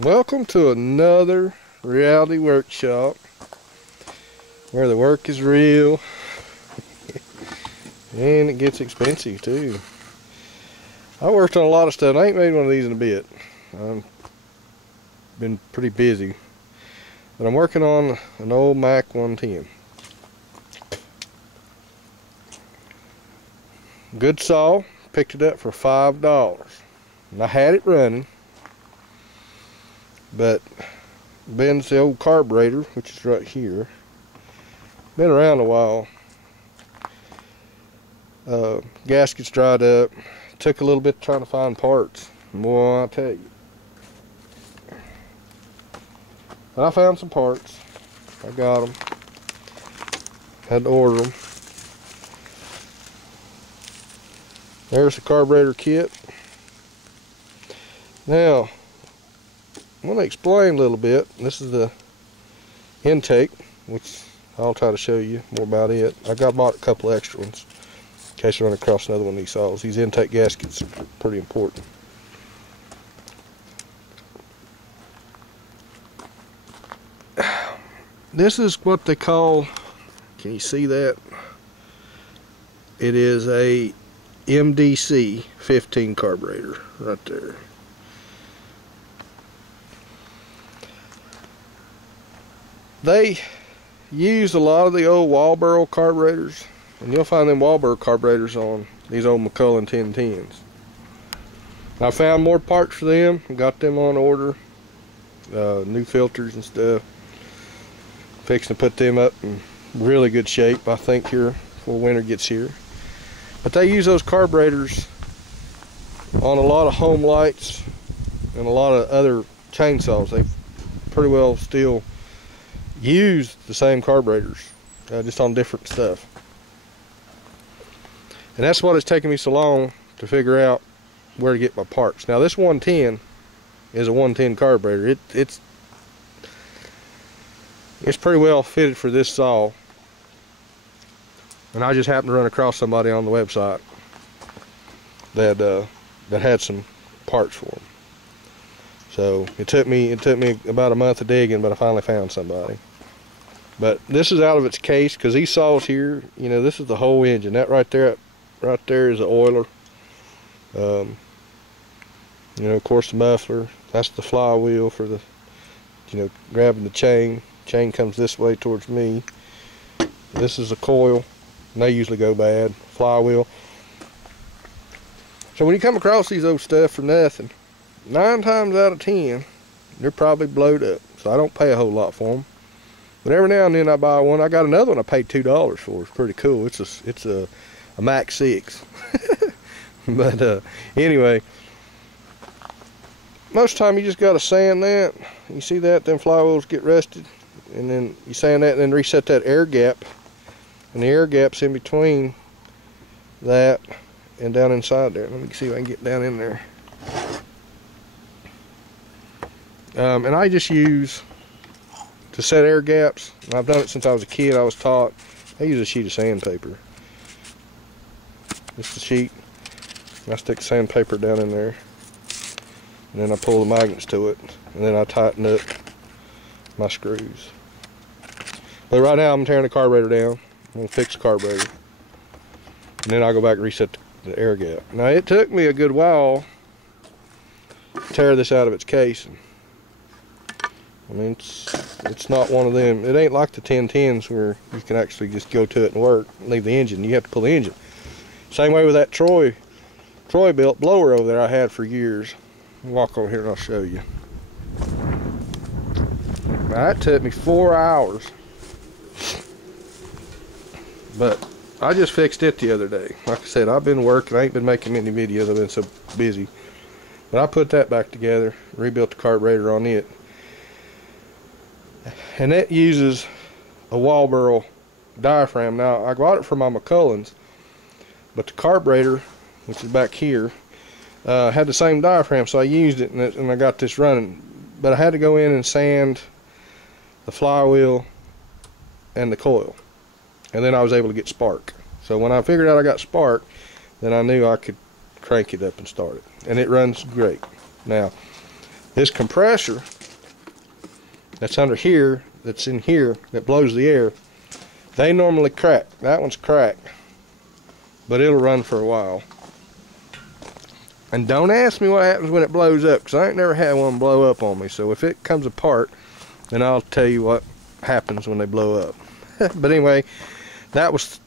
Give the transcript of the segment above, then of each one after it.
Welcome to another reality workshop where the work is real and it gets expensive too. I worked on a lot of stuff. I ain't made one of these in a bit. I've been pretty busy, but I'm working on an old Mac 110. Good saw. Picked it up for $5, and I had it running, but Ben's the old carburetor, which is right here, been around a while. Gaskets dried up. Took a little bit trying to find parts. Boy, I'll tell you. But I found some parts. I got them. Had to order them. There's the carburetor kit. Now, I'm going to explain a little bit. This is the intake, which I'll try to show you more about it. I bought a couple extra ones in case I run across another one of these saws. These intake gaskets are pretty important. This is what they call, can you see that? It is a MDC 15 carburetor right there. They use a lot of the old Walbro carburetors, and you'll find them Walbro carburetors on these old McCullen 1010s. I found more parts for them, got them on order, new filters and stuff. Fixing to put them up in really good shape, I think, here before winter gets here. But they use those carburetors on a lot of home lights and a lot of other chainsaws. They pretty well still use the same carburetors, just on different stuff. And that's what it's taken me so long to figure out where to get my parts. Now this 110 is a 110 carburetor. It's pretty well fitted for this saw. And I just happened to run across somebody on the website that had some parts for them. So it took me about a month of digging, but I finally found somebody. But this is out of its case, because these saws here, you know, this is the whole engine. That right there is the oiler. You know, of course, the muffler. That's the flywheel for the, you know, grabbing the chain. Chain comes this way towards me. This is a coil, and they usually go bad. Flywheel. So when you come across these old stuff for nothing, 9 times out of 10, they're probably blowed up. So I don't pay a whole lot for them. But every now and then I buy one. I got another one I paid $2 for. It's pretty cool. It's a Mac 6. But anyway, most of the time you just got to sand that. You see that? Them flywheels get rusted. And then you sand that and then reset that air gap. And the air gap's in between that and down inside there. Let me see if I can get down in there. And I just use, to set air gaps, and I've done it since I was a kid. I was taught, I use a sheet of sandpaper. Just a sheet. I stick sandpaper down in there, and then I pull the magnets to it, and then I tighten up my screws. But right now I'm tearing the carburetor down. I'm going to fix the carburetor, and then I'll go back and reset the air gap. Now it took me a good while to tear this out of its case. I mean, it's not one of them. It ain't like the 1010s where you can actually just go to it and work, leave the engine. You have to pull the engine. Same way with that Troy built blower over there I had for years. I'll walk over here and I'll show you. Now, that took me 4 hours, but I just fixed it the other day. Like I said, I've been working. I ain't been making many videos. I've been so busy. But I put that back together, rebuilt the carburetor on it. And it uses a Walbro diaphragm. Now, I got it from my McCullens, but the carburetor, which is back here, had the same diaphragm, so I used it, and I got this running. But I had to go in and sand the flywheel and the coil, and then I was able to get spark. So when I figured out I got spark, then I knew I could crank it up and start it, and it runs great. Now, This compressor that's under here, that's in here, that blows the air, they normally crack. That one's cracked, but it'll run for a while. And don't ask me what happens when it blows up, because I ain't never had one blow up on me. So if it comes apart, then I'll tell you what happens when they blow up. But anyway, that was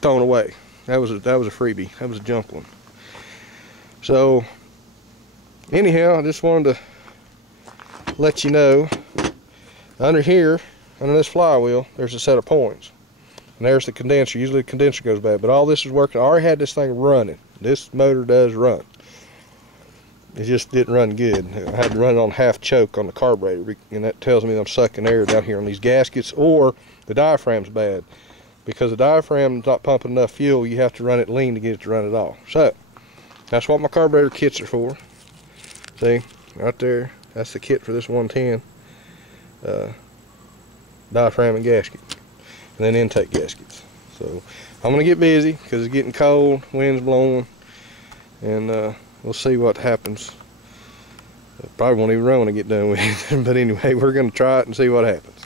thrown away. That was a freebie. That was a junk one. So anyhow, I just wanted to let you know, under here, under this flywheel, there's a set of points. And there's the condenser. Usually the condenser goes bad, but all this is working. I already had this thing running. This motor does run. It just didn't run good. I had to run it on half choke on the carburetor, and that tells me I'm sucking air down here on these gaskets, or the diaphragm's bad. Because the diaphragm's not pumping enough fuel, you have to run it lean to get it to run it off. So, that's what my carburetor kits are for. See, right there, that's the kit for this 110 diaphragm and gasket, and then intake gaskets. So, I'm going to get busy because it's getting cold, wind's blowing, and we'll see what happens. Probably won't even run when I get done with it. But anyway, we're going to try it and see what happens.